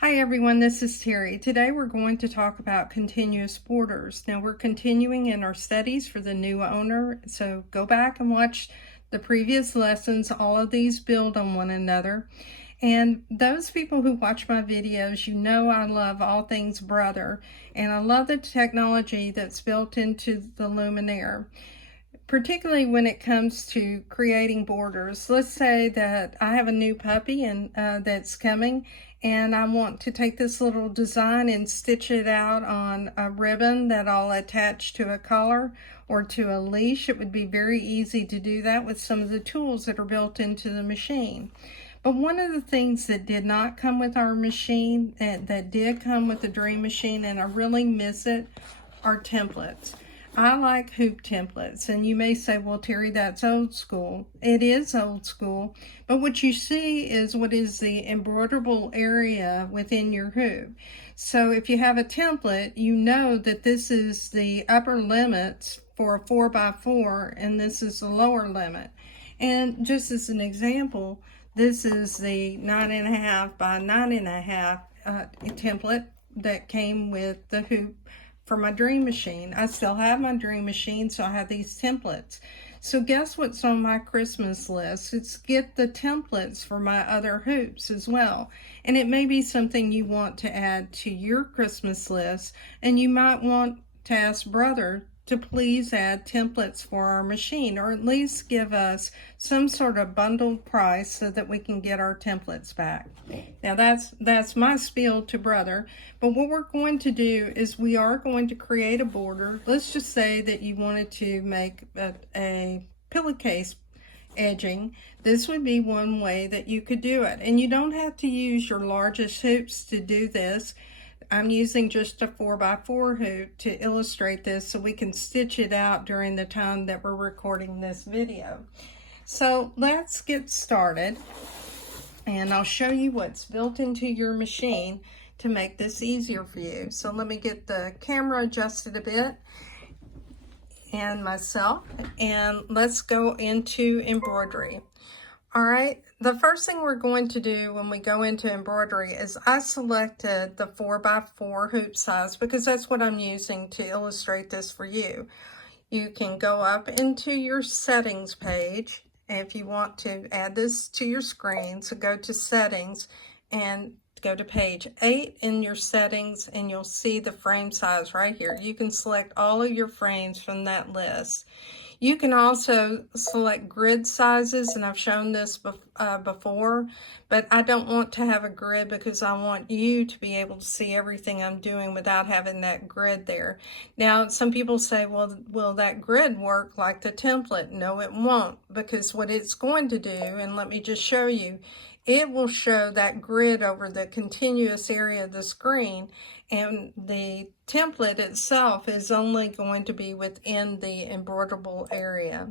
Hi everyone, this is Terry. Today we're going to talk about continuous borders. Now we're continuing in our studies for the new owner, so go back and watch the previous lessons. All of these build on one another. And those people who watch my videos, you know I love all things Brother, and I love the technology that's built into the Luminaire, particularly when it comes to creating borders. Let's say that I have a new puppy and that's coming, and I want to take this little design and stitch it out on a ribbon that I'll attach to a collar or to a leash. It would be very easy to do that with some of the tools that are built into the machine. But one of the things that did not come with our machine, that did come with the Dream Machine, and I really miss it, are templates. I like hoop templates, and you may say, well, Terry, that's old school. It is old school, but what you see is what is the embroiderable area within your hoop. So if you have a template, you know that this is the upper limits for a 4x4, and this is the lower limit. And just as an example, this is the 9.5 by 9.5 template that came with the hoop for my Dream Machine. I still have my Dream Machine, so I have these templates. So guess what's on my Christmas list? It's get the templates for my other hoops as well. And it may be something you want to add to your Christmas list, and you might want to ask Brother to please add templates for our machine, or at least give us some sort of bundled price so that we can get our templates back. Now that's my spiel to Brother, but what we're going to do is we are going to create a border. Let's just say that you wanted to make a pillowcase edging. This would be one way that you could do it, and you don't have to use your largest hoops to do this. I'm using just a 4x4 hoop to illustrate this so we can stitch it out during the time that we're recording this video. So let's get started, and I'll show you what's built into your machine to make this easier for you. So let me get the camera adjusted a bit and myself, and let's go into embroidery. All right, the first thing we're going to do when we go into embroidery is I selected the 4x4 hoop size because that's what I'm using to illustrate this for you. You can go up into your settings page if you want to add this to your screen. So go to settings and go to page 8 in your settings, and you'll see the frame size right here. You can select all of your frames from that list. You can also select grid sizes, and I've shown this before, but I don't want to have a grid because I want you to be able to see everything I'm doing without having that grid there. Now, some people say, well, will that grid work like the template? No, it won't, because what it's going to do, and let me just show you, it will show that grid over the continuous area of the screen, and the template itself is only going to be within the embroiderable area.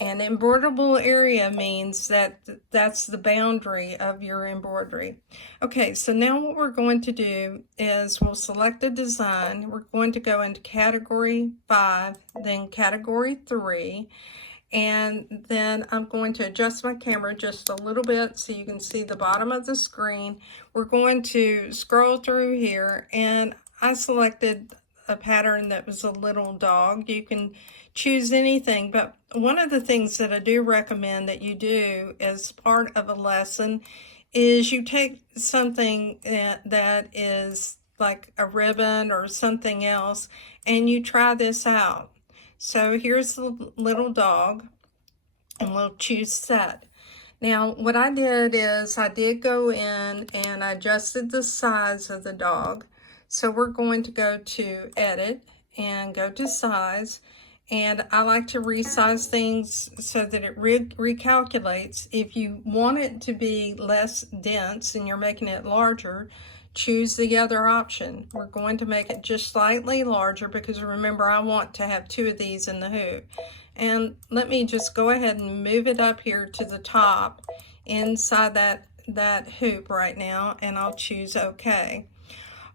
And embroiderable area means that that's the boundary of your embroidery. Okay, so now what we're going to do is we'll select the design. We're going to go into category 5, then category 3. And then I'm going to adjust my camera just a little bit so you can see the bottom of the screen. We're going to scroll through here, and I selected a pattern that was a little dog. You can choose anything, but one of the things that I do recommend that you do as part of a lesson is you take something that is like a ribbon or something else, and you try this out. So here's the little dog, and we'll choose set. Now, what I did is I did go in and I adjusted the size of the dog. So we're going to go to edit and go to size. And I like to resize things so that it recalculates. If you want it to be less dense and you're making it larger, choose the other option. We're going to make it just slightly larger because remember, I want to have 2 of these in the hoop. And let me just go ahead and move it up here to the top inside that hoop right now, and I'll choose OK.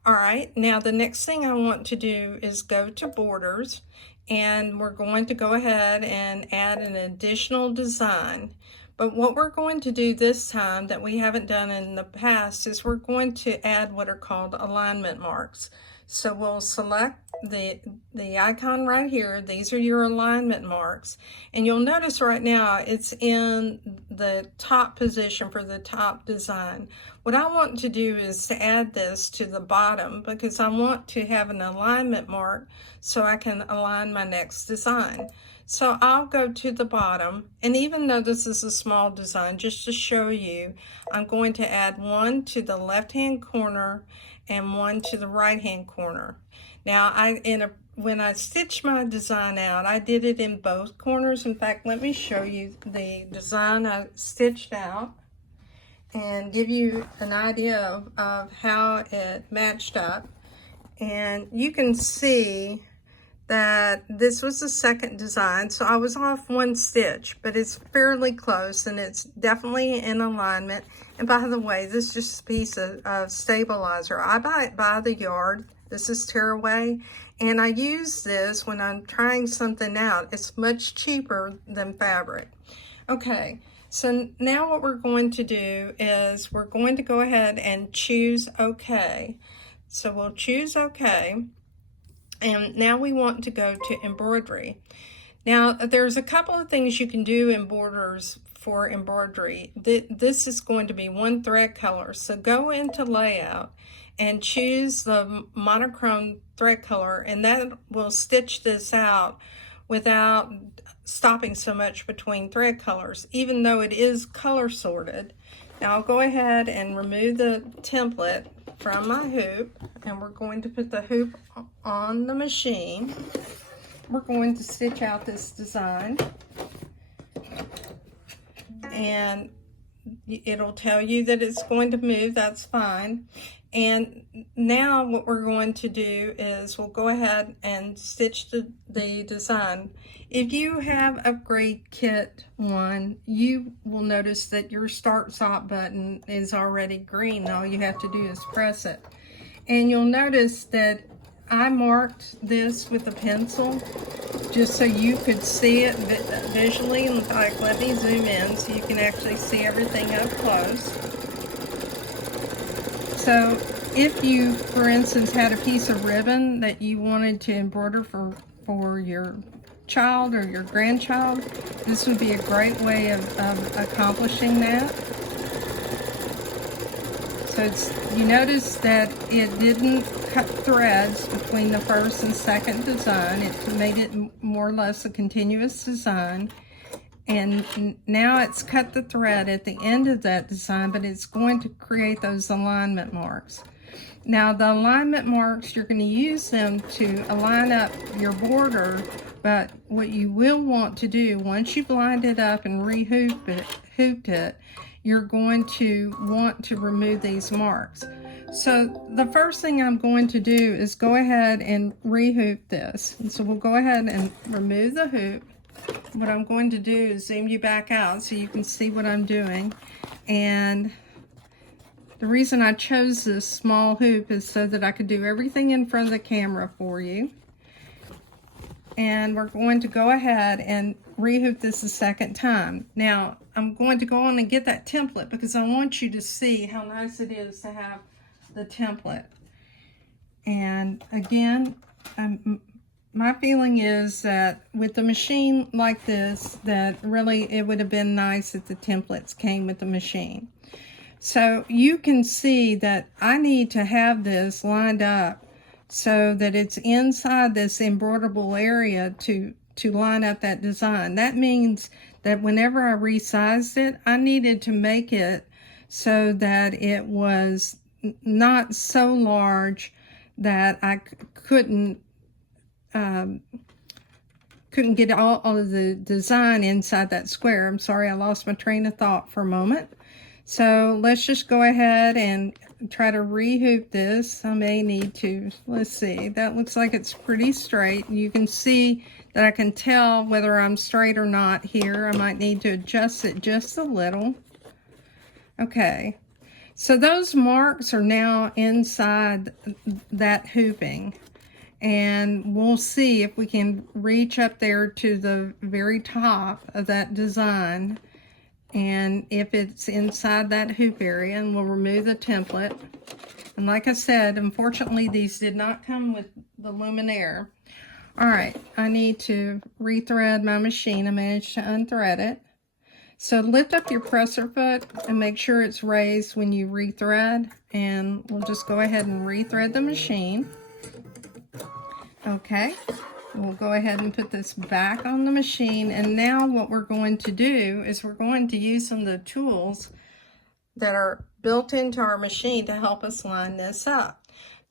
All right, now the next thing I want to do is go to borders, and we're going to go ahead and add an additional design. But what we're going to do this time that we haven't done in the past is we're going to add what are called alignment marks. So we'll select the icon right here. These are your alignment marks. And you'll notice right now it's in the top position for the top design. What I want to do is to add this to the bottom because I want to have an alignment mark so I can align my next design. So I'll go to the bottom, and even though this is a small design, just to show you, I'm going to add one to the left-hand corner and one to the right-hand corner. Now, when I stitched my design out, I did it in both corners. In fact, let me show you the design I stitched out and give you an idea of how it matched up. And you can see that this was the second design, so I was off one stitch, but it's fairly close and it's definitely in alignment. And by the way, this is just a piece of stabilizer. I buy it by the yard. This is tearaway, and I use this when I'm trying something out. It's much cheaper than fabric. Okay, so now what we're going to do is we're going to go ahead and choose OK. So we'll choose OK. And now we want to go to embroidery. Now, there's a couple of things you can do in borders for embroidery. This is going to be one thread color. So go into layout and choose the monochrome thread color, and that will stitch this out without stopping so much between thread colors, even though it is color sorted. Now I'll go ahead and remove the template from my hoop, and we're going to put the hoop on the machine. We're going to stitch out this design, and it'll tell you that it's going to move. That's fine. And now what we're going to do is we'll go ahead and stitch the design. If you have Upgrade Kit 1, you will notice that your Start-Stop button is already green. All you have to do is press it. And you'll notice that I marked this with a pencil just so you could see it visually. In fact, let me zoom in so you can actually see everything up close. So if you, for instance, had a piece of ribbon that you wanted to embroider for your child or your grandchild, this would be a great way of accomplishing that. So you notice that it didn't cut threads between the first and second design. It made it more or less a continuous design. And now it's cut the thread at the end of that design, but it's going to create those alignment marks. Now the alignment marks, you're going to use them to align up your border, but what you will want to do, once you've lined it up and hooped it, you're going to want to remove these marks. So the first thing I'm going to do is go ahead and rehoop this. And so we'll go ahead and remove the hoop. What I'm going to do is zoom you back out so you can see what I'm doing. And the reason I chose this small hoop is so that I could do everything in front of the camera for you. And we're going to go ahead and rehoop this a second time. Now, I'm going to go on and get that template because I want you to see how nice it is to have the template. And again, my feeling is that with the machine like this, that really it would have been nice if the templates came with the machine. So you can see that I need to have this lined up so that it's inside this embroiderable area to line up that design. That means that whenever I resized it, I needed to make it so that it was not so large that I couldn't get all of the design inside that square. I'm sorry, I lost my train of thought for a moment. So let's just go ahead and try to rehoop this. I may need to, let's see, that looks like it's pretty straight. You can see that I can tell whether I'm straight or not here. I might need to adjust it just a little. Okay, so those marks are now inside that hooping. And we'll see if we can reach up there to the very top of that design and if it's inside that hoop area, and we'll remove the template. And like I said, unfortunately, these did not come with the Luminaire. All right, I need to rethread my machine. I managed to unthread it. So lift up your presser foot and make sure it's raised when you rethread, and we'll just go ahead and rethread the machine. Okay, we'll go ahead and put this back on the machine, and now what we're going to do is we're going to use some of the tools that are built into our machine to help us line this up.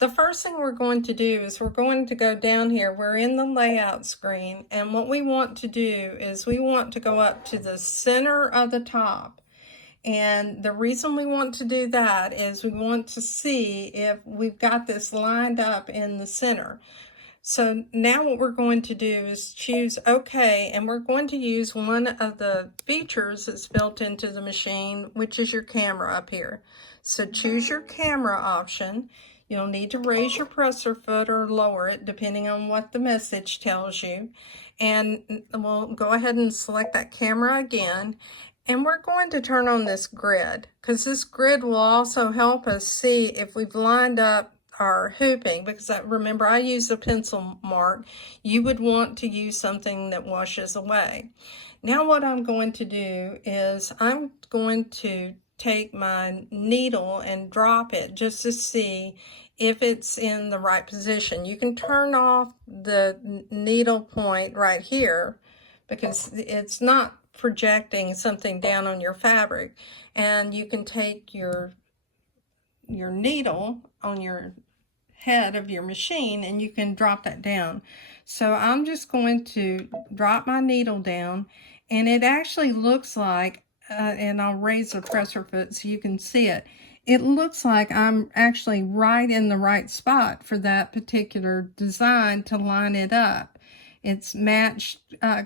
The first thing we're going to do is we're going to go down here. We're in the layout screen, and what we want to do is we want to go up to the center of the top. And the reason we want to do that is we want to see if we've got this lined up in the center. So now what we're going to do is choose OK, and we're going to use one of the features that's built into the machine, which is your camera up here. So choose your camera option. You'll need to raise your presser foot or lower it depending on what the message tells you. And we'll go ahead and select that camera again. And we're going to turn on this grid, because this grid will also help us see if we've lined up our hooping, because remember I use a pencil mark. You would want to use something that washes away. Now what I'm going to do is I'm going to take my needle and drop it just to see if it's in the right position. You can turn off the needle point right here because it's not projecting something down on your fabric, and you can take your needle on your head of your machine and you can drop that down. So I'm just going to drop my needle down, and it actually looks like, and I'll raise the presser foot so you can see it. It looks like I'm actually right in the right spot for that particular design to line it up. It's matched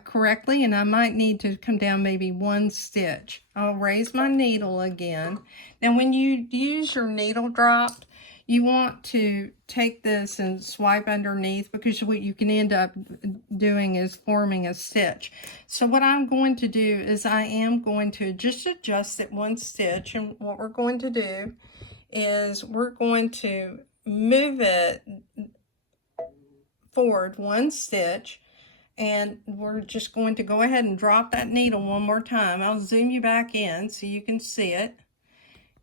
correctly, and I might need to come down maybe one stitch. I'll raise my needle again. Now when you use your needle drop, you want to take this and swipe underneath, because what you can end up doing is forming a stitch. So what I'm going to do is I am going to just adjust it one stitch, and what we're going to do is we're going to move it forward one stitch, and we're just going to go ahead and drop that needle one more time. I'll zoom you back in so you can see it.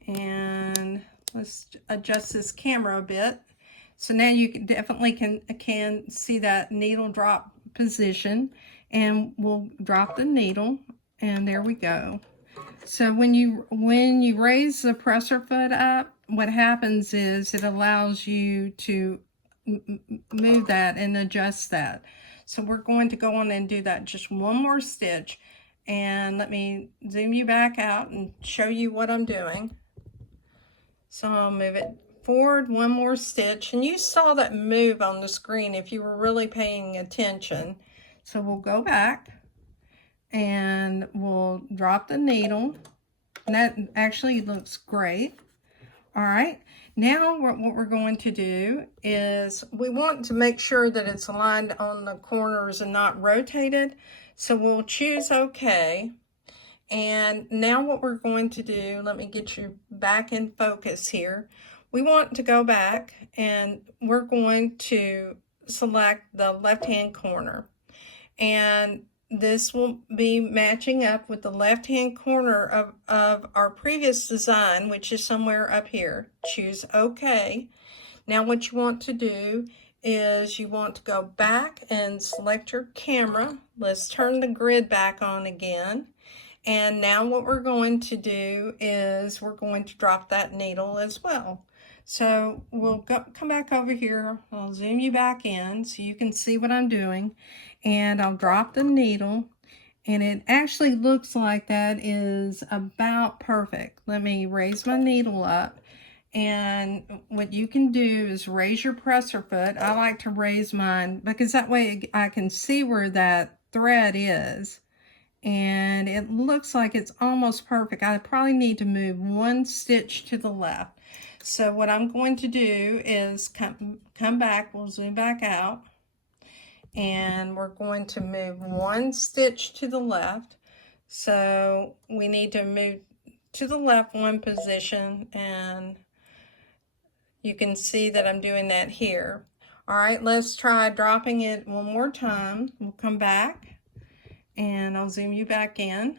And let's adjust this camera a bit. So now you definitely can see that needle drop position, and we'll drop the needle, and there we go. So when you raise the presser foot up, what happens is it allows you to move that and adjust that. So we're going to go on and do that just one more stitch, and let me zoom you back out and show you what I'm doing. So I'll move it forward one more stitch, and you saw that move on the screen if you were really paying attention. So we'll go back and we'll drop the needle, and that actually looks great. All right, now what we're going to do is we want to make sure that it's aligned on the corners and not rotated. So we'll choose OK. And now what we're going to do, let me get you back in focus here. We want to go back, and we're going to select the left-hand corner. And this will be matching up with the left-hand corner of our previous design, which is somewhere up here. Choose OK. Now what you want to do is you want to go back and select your camera. Let's turn the grid back on again. And now what we're going to do is we're going to drop that needle as well. So we'll come back over here. I'll zoom you back in so you can see what I'm doing. And I'll drop the needle. And it actually looks like that is about perfect. Let me raise my needle up. And what you can do is raise your presser foot. I like to raise mine because that way I can see where that thread is. And it looks like it's almost perfect. I probably need to move one stitch to the left. So what I'm going to do is come back, we'll zoom back out, and we're going to move one stitch to the left. So we need to move to the left one position, and you can see that I'm doing that here. All right, let's try dropping it one more time. We'll come back and I'll zoom you back in.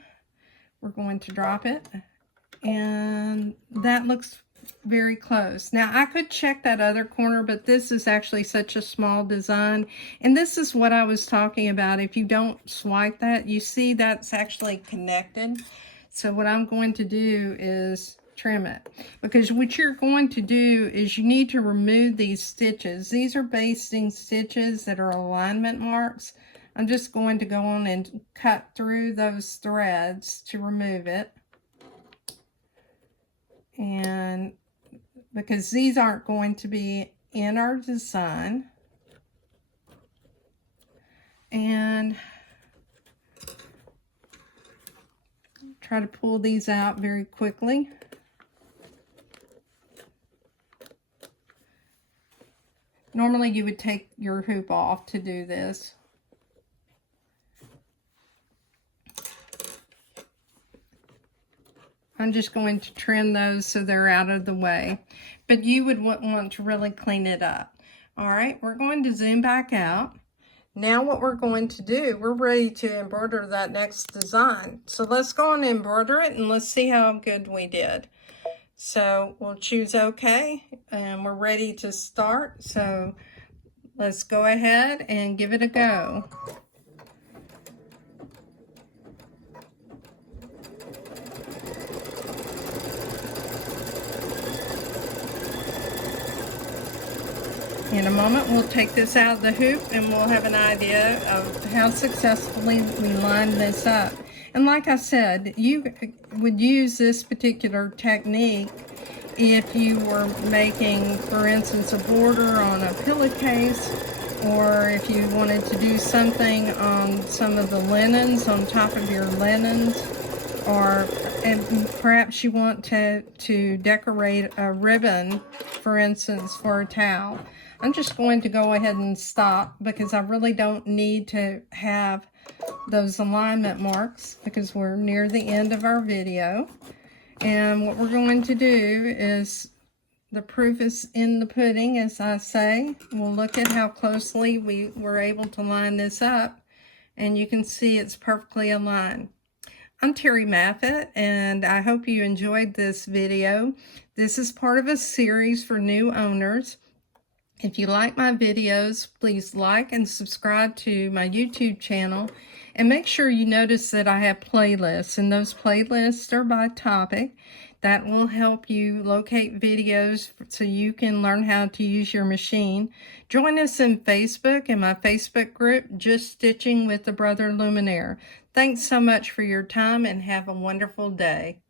We're going to drop it, and that looks very close. Now I could check that other corner, but this is actually such a small design, and this is what I was talking about. If you don't swipe that, you see that's actually connected. So what I'm going to do is trim it, because what you're going to do is you need to remove these stitches. These are basting stitches that are alignment marks. I'm just going to go on and cut through those threads to remove it. And because these aren't going to be in our design. And try to pull these out very quickly. Normally you would take your hoop off to do this. I'm just going to trim those so they're out of the way, but you would want to really clean it up. All right, we're going to zoom back out. Now what we're going to do, we're ready to embroider that next design. So let's go on and embroider it, and let's see how good we did. So we'll choose OK, and we're ready to start. So let's go ahead and give it a go. In a moment, we'll take this out of the hoop and we'll have an idea of how successfully we lined this up. And like I said, you would use this particular technique if you were making, for instance, a border on a pillowcase, or if you wanted to do something on some of the linens, on top of your linens, and perhaps you want to decorate a ribbon, for instance, for a towel. I'm just going to go ahead and stop because I really don't need to have those alignment marks because we're near the end of our video. And what we're going to do is, the proof is in the pudding, as I say. We'll look at how closely we were able to line this up, and you can see it's perfectly aligned. I'm Terry Maffitt, and I hope you enjoyed this video. This is part of a series for new owners. If you like my videos, please like and subscribe to my YouTube channel, and make sure you notice that I have playlists, and those playlists are by topic. That will help you locate videos so you can learn how to use your machine. Join us in Facebook, in my Facebook group, Just Stitching with the Brother Luminaire. Thanks so much for your time, and have a wonderful day.